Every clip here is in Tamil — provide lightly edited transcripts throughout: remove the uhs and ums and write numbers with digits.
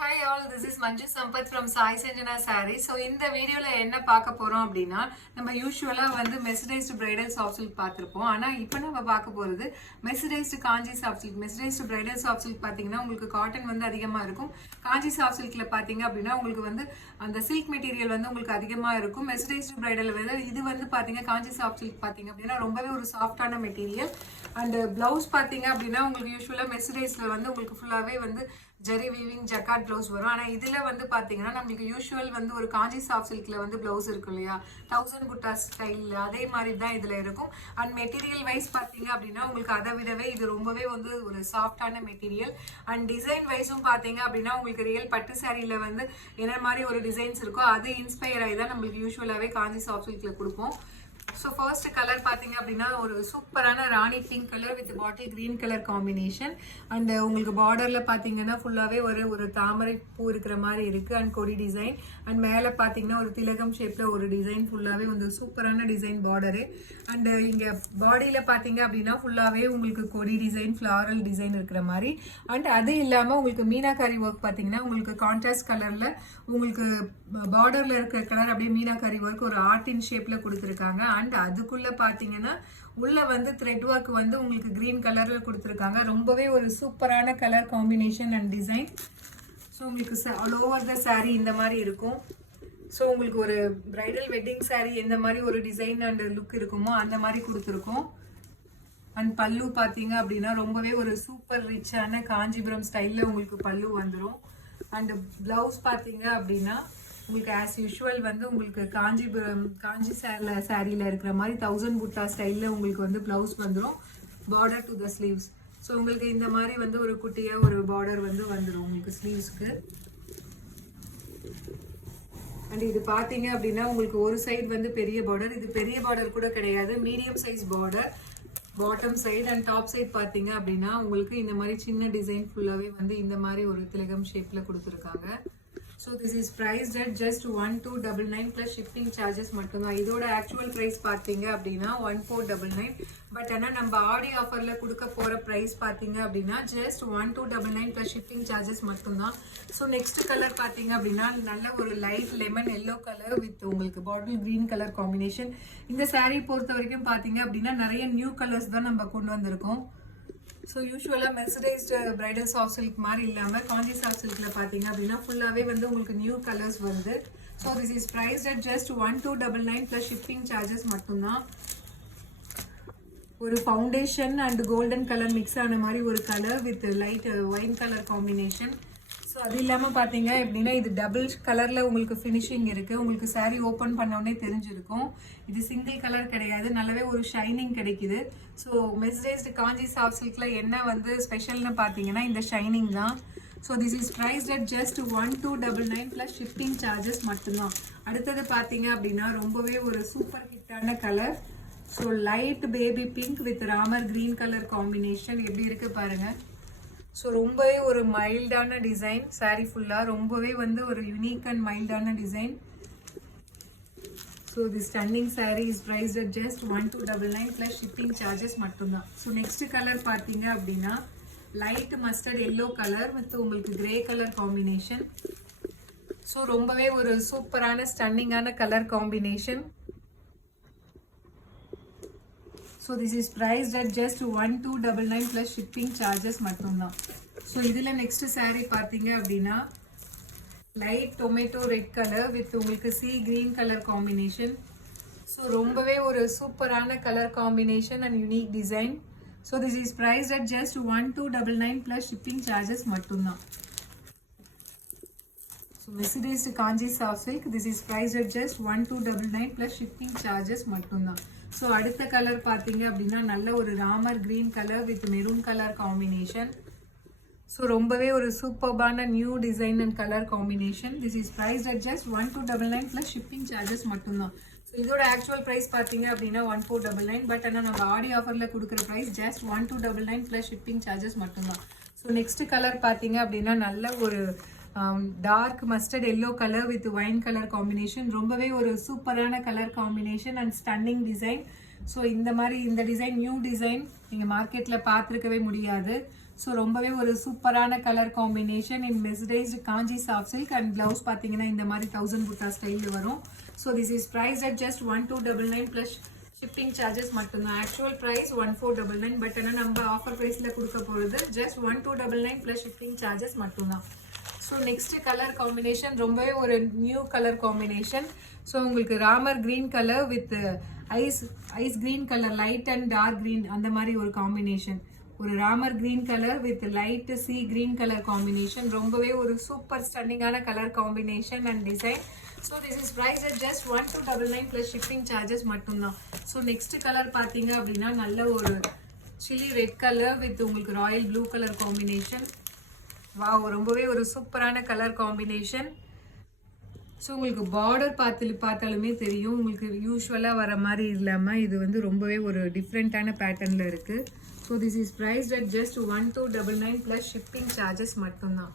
Hi all, this is Manju Sampath from Sai Sanjana Saree. So இந்த வீடியோல என்ன பார்க்க போறோம் அப்படின்னா நம்ம யூசுவலா வந்து மெர்சரைஸ்டு பிரைடல் சாஃப்ட் சில்க் பார்த்திருப்போம். ஆனா இப்போ நம்ம பார்க்க போறது mercerised Kanchi soft silk. Mercerised bridal soft silk பாத்தீங்கன்னா உங்களுக்கு காட்டன் வந்து அதிகமா இருக்கும். காஞ்சி சாஃப்ட் சில்க்ல பாத்தீங்க அப்படின்னா உங்களுக்கு வந்து அந்த சில்க் மெட்டீரியல் வந்து உங்களுக்கு அதிகமா இருக்கும். மெர்சரைஸ்டு பிரைடல் வந்து இது வந்து பாத்தீங்க காஞ்சி சாஃப்ட் சில்க் பாத்தீங்க அப்படின்னா ரொம்பவே ஒரு சாஃப்டான மெட்டீரியல். அண்ட் பிளவுஸ் பாத்தீங்க அப்படின்னா உங்களுக்கு யூசுவலா மெர்சரைஸ்ல வந்து உங்களுக்கு ஃபுல்லாவே வந்து ஜெரி வீவிங் ஜக்கார்ட் பிளவுஸ் வரும். ஆனால் இதில் வந்து பார்த்தீங்கன்னா நம்மளுக்கு யூஸ்வல் வந்து ஒரு காஞ்சி சாஃப்ட் சில்கில் வந்து பிளவுஸ் இருக்கும் இல்லையா, 1000 புட்டா ஸ்டைலில் அதே மாதிரி தான் இதில் இருக்கும். அண்ட் மெட்டீரியல் வைஸ் பார்த்தீங்க அப்படின்னா உங்களுக்கு அதை விடவே இது ரொம்பவே வந்து ஒரு சாஃப்டான மெட்டீரியல். அண்ட் டிசைன் வைஸும் பார்த்தீங்க அப்படின்னா உங்களுக்கு ரியல் பட்டு சாரியில் வந்து என்ன மாதிரி ஒரு டிசைன்ஸ் இருக்கோ அது இன்ஸ்பயர் ஆகி தான் நம்மளுக்கு யூஸ்வலாகவே காஞ்சி சாஃப்ட் சில்கில் கொடுப்போம். ஸோ ஃபர்ஸ்ட் கலர் பார்த்தீங்க அப்படின்னா ஒரு சூப்பரான rani pink colour with bottle green colour combination. And உங்களுக்கு பார்டரில் பார்த்தீங்கன்னா ஃபுல்லாகவே ஒரு தாமரை பூ இருக்கிற மாதிரி இருக்குது. அண்ட் கொடி டிசைன். அண்ட் மேலே பார்த்தீங்கன்னா ஒரு திலகம் ஷேப்பில் ஒரு டிசைன் ஃபுல்லாகவே வந்து சூப்பரான டிசைன் பார்டரு. அண்டு இங்கே பாடியில் பார்த்தீங்க அப்படின்னா ஃபுல்லாகவே உங்களுக்கு கொடி டிசைன் ஃப்ளாரல் டிசைன் இருக்கிற மாதிரி. அண்ட் அது இல்லாமல் உங்களுக்கு மீனாக்காரி ஒர்க் பார்த்தீங்கன்னா உங்களுக்கு கான்ட்ராஸ்ட் கலரில் உங்களுக்கு பார்டரில் இருக்கிற கலர் அப்படியே மீனாக்காரி ஒர்க் ஒரு ஆர்டின் ஷேப்பில் கொடுத்துருக்காங்க. அண்ட் அதுக்குள்ள பாத்தீங்கன்னா உள்ள வந்து த்ரெட் ஒர்க் வந்து உங்களுக்கு கிரீன் கலர்ல கொடுத்துருக்காங்க. ரொம்பவே ஒரு சூப்பரான colour combination and design. So உங்களுக்கு ஆல் ஓவர் த சாரீ இந்த மாதிரி இருக்கும். ஸோ உங்களுக்கு ஒரு பிரைடல் வெட்டிங் சாரீ எந்த மாதிரி ஒரு டிசைன் அண்ட் லுக் இருக்குமோ அந்த மாதிரி கொடுத்துருக்கோம். அண்ட் பல்லு பார்த்தீங்க அப்படின்னா ரொம்பவே ஒரு சூப்பர் ரிச்சான காஞ்சிபுரம் ஸ்டைலில் உங்களுக்கு பல்லு வந்துடும். அண்ட் பிளவுஸ் பார்த்தீங்க அப்படின்னா உங்களுக்கு ஆஸ் யூஷுவல் வந்து உங்களுக்கு காஞ்சி சாரியில் இருக்கிற மாதிரி 1000 புட்டா ஸ்டைலில் உங்களுக்கு வந்து ப்ளவுஸ் வந்துடும். Border to the sleeves. So உங்களுக்கு இந்த மாதிரி வந்து ஒரு குட்டியாக ஒரு பார்டர் வந்து வந்துடும் உங்களுக்கு ஸ்லீவ்ஸ்க்கு. அண்ட் இது பார்த்தீங்க அப்படின்னா உங்களுக்கு ஒரு சைடு வந்து பெரிய பார்டர், இது பெரிய பார்டர் கூட கிடையாது, medium size border. Bottom side and top side பார்த்தீங்க அப்படின்னா உங்களுக்கு இந்த மாதிரி சின்ன டிசைன் ஃபுல்லாகவே வந்து இந்த மாதிரி ஒரு திலகம் ஷேப்பில் கொடுத்துருக்காங்க. So this is priced at just 1299 plus shipping charges மட்டும்தான். இதோட ஆக்சுவல் ப்ரைஸ் பார்த்தீங்க அப்படின்னா 1499. பட் ஆனால் நம்ம ஆடி ஆஃபரில் கொடுக்க போகிற ப்ரைஸ் பார்த்தீங்க அப்படின்னா ஜஸ்ட் 1299 plus shipping charges மட்டும்தான். ஸோ நெக்ஸ்ட் கலர் பார்த்தீங்க அப்படின்னா நல்ல ஒரு light lemon yellow colour with உங்களுக்கு பாட்டில் கிரீன் கலர் காம்பினேஷன். இந்த சாரீ பொறுத்த வரைக்கும் பார்த்தீங்க அப்படின்னா நிறைய நியூ கலர்ஸ் தான் நம்ம கொண்டு வந்திருக்கோம். ஸோ யூஸ்வலாக மெர்சரைஸ்டு பிரைடல் சாஃப்ட் சில்க் மாதிரி இல்லாமல் காஞ்சி சாஃப்ட் சில்கில் பார்த்தீங்க அப்படின்னா ஃபுல்லாகவே வந்து உங்களுக்கு நியூ கலர்ஸ் வருது. So this is priced at just 1299 plus shipping charges மட்டும்தான். ஒரு foundation and golden colour mix ஆன மாதிரி ஒரு colour with light wine colour combination. So அது இல்லாமல் பார்த்தீங்க அப்படின்னா இது டபுள் கலரில் உங்களுக்கு ஃபினிஷிங் இருக்குது. உங்களுக்கு சாரீ ஓப்பன் பண்ணோடனே தெரிஞ்சிருக்கும். இது சிங்கிள் கலர் கிடையாது, நல்லாவே ஒரு ஷைனிங் கிடைக்குது. ஸோ மெர்சரைஸ்டு காஞ்சி சாஃப்ட் சில்கில் என்ன வந்து ஸ்பெஷல்னு பார்த்தீங்கன்னா இந்த ஷைனிங் தான். So this is priced at just 1299 plus shipping charges மட்டும்தான். அடுத்தது பார்த்தீங்க அப்படின்னா ரொம்பவே ஒரு சூப்பர் ஹிட்டான colour. So light baby pink with Ramar green colour combination எப்படி இருக்குது பாருங்கள். ஸோ ரொம்பவே ஒரு மைல்டான டிசைன். சாரீ ஃபுல்லாக ரொம்பவே வந்து ஒரு யூனிக் அண்ட் மைல்டான design. So the stunning sari is priced at just 1299 plus shipping charges மட்டும்தான். ஸோ நெக்ஸ்ட் கலர் பார்த்தீங்க அப்படின்னா light mustard yellow colour with உங்களுக்கு கிரே கலர் காம்பினேஷன். ஸோ ரொம்பவே ஒரு சூப்பரான ஸ்டன்னிங்கான colour combination. So this is priced at just 1299 plus shipping charges மட்டும்தான். ஸோ இதில் நெக்ஸ்ட் சாரீ பார்த்தீங்க அப்படின்னா light tomato red colour with உங்களுக்கு sea green colour combination. So ரொம்பவே ஒரு சூப்பரான colour combination and unique design. So this is priced at just 1299 plus shipping charges மட்டும்தான். So mercerised Kanchi soft silk this is priced at just 1299 plus shipping charges மட்டும்தான். ஸோ அடுத்த கலர் பார்த்தீங்க அப்படின்னா நல்ல ஒரு Ramar green colour with maroon colour combination. So ரொம்பவே ஒரு சூப்பர்பான new design and colour combination. This is priced at just 1299 plus shipping charges மட்டும்தான். ஸோ இதோட ஆக்சுவல் ப்ரைஸ் பார்த்தீங்க அப்படின்னா 1499. பட் ஆனால் நம்ம ஆடி ஆஃபரில் கொடுக்குற price just 1299 plus shipping charges மட்டும்தான். ஸோ நெக்ஸ்ட் கலர் பார்த்தீங்க அப்படின்னா நல்ல ஒரு dark mustard yellow colour with wine colour combination. ரொம்பவே ஒரு சூப்பரான colour combination and stunning design. So இந்த மாதிரி இந்த டிசைன் நியூ டிசைன் நீங்கள் மார்க்கெட்டில் பார்த்துருக்கவே முடியாது. ஸோ ரொம்பவே ஒரு சூப்பரான colour combination in mercerised Kanchi soft silk and blouse பார்த்தீங்கன்னா இந்த மாதிரி 1000 புட்டா ஸ்டைலில் வரும். So this is price at just 1299 plus shipping charges மட்டும்தான். ஆக்சுவல் ப்ரைஸ் 1499, பட் ஆனால் நம்ம ஆஃபர் ப்ரைஸில் கொடுக்க போகிறது ஜஸ்ட் 1299 ப்ளஸ் ஷிப்பிங் சார்ஜஸ் மட்டும்தான். ஸோ நெக்ஸ்ட் கலர் காம்பினேஷன் ரொம்பவே ஒரு நியூ கலர் காம்பினேஷன். ஸோ உங்களுக்கு Ramar green colour with ice green colour, light and dark green அந்த மாதிரி ஒரு காம்பினேஷன். ஒரு Ramar green colour with light sea green colour combination. ரொம்பவே ஒரு சூப்பர் ஸ்டன்னிங்கான colour combination and design. So this is price at just 1299 plus shipping charges மட்டும்தான். ஸோ நெக்ஸ்ட் கலர் பார்த்தீங்க அப்படின்னா நல்ல ஒரு சில்லி ரெட் கலர் வித் உங்களுக்கு royal blue colour combination. Wow, ரொம்பவே ஒரு சூப்பரான கலர் காம்பினேஷன். ஸோ உங்களுக்கு பார்டர் பார்த்தாலுமே தெரியும், உங்களுக்கு யூஸ்வலாக வர மாதிரி இல்லாமல் இது வந்து ரொம்பவே ஒரு டிஃப்ரெண்ட்டான பேட்டர்னில் இருக்குது. So this is priced at just 1299 plus shipping charges மட்டும்தான்.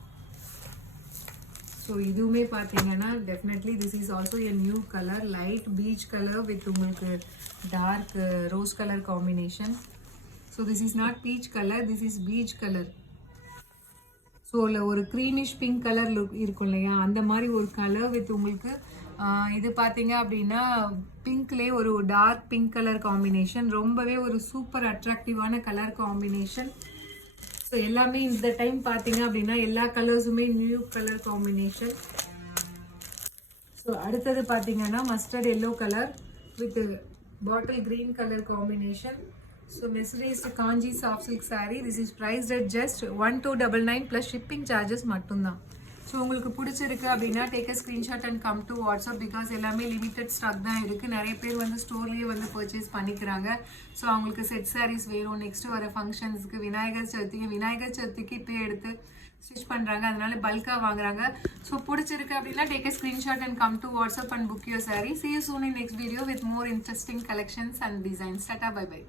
ஸோ இதுவுமே பார்த்தீங்கன்னா definitely this is also a new colour, light peach colour with உங்களுக்கு dark rose colour combination. So this is not peach colour, this is peach colour. So இல்லை ஒரு க்ரீனிஷ் பிங்க் கலர் லுக் இருக்கும் இல்லையா, அந்த மாதிரி ஒரு கலர் வித் உங்களுக்கு இது பார்த்தீங்க அப்படின்னா பிங்க்லேயே ஒரு டார்க் பிங்க் கலர் காம்பினேஷன். ரொம்பவே ஒரு சூப்பர் அட்ராக்டிவான கலர் காம்பினேஷன். ஸோ எல்லாமே இந்த டைம் பார்த்தீங்க அப்படின்னா எல்லா கலர்ஸுமே நியூ கலர் காம்பினேஷன். ஸோ அடுத்தது பார்த்தீங்கன்னா mustard yellow colour with bottle green colour combination. So mesmerized Kanji soft silk saree. This is priced at just 1299 plus shipping charges மட்டும்தான். ஸோ உங்களுக்கு பிடிச்சிருக்கு அப்படின்னா take a screenshot and come to WhatsApp, because எல்லாமே லிமிட்டட் ஸ்டாக் தான் இருக்குது. நிறைய பேர் வந்து ஸ்டோர்லேயே வந்து பர்ச்சேஸ் பண்ணிக்கிறாங்க. ஸோ அவங்களுக்கு செட் சாரீஸ் வேணும், நெக்ஸ்ட் வர ஃபங்க்ஷன்ஸ்க்கு விநாயகர் சதுர்த்திக்கு இப்போ எடுத்து ஸ்டிச் பண்ணுறாங்க, அதனால பல்காக வாங்குறாங்க. ஸோ பிடிச்சிருக்கு அப்படின்னா take a screenshot and come to WhatsApp and book your sari. See you soon in next video with more interesting collections and designs. Tata, bye bye.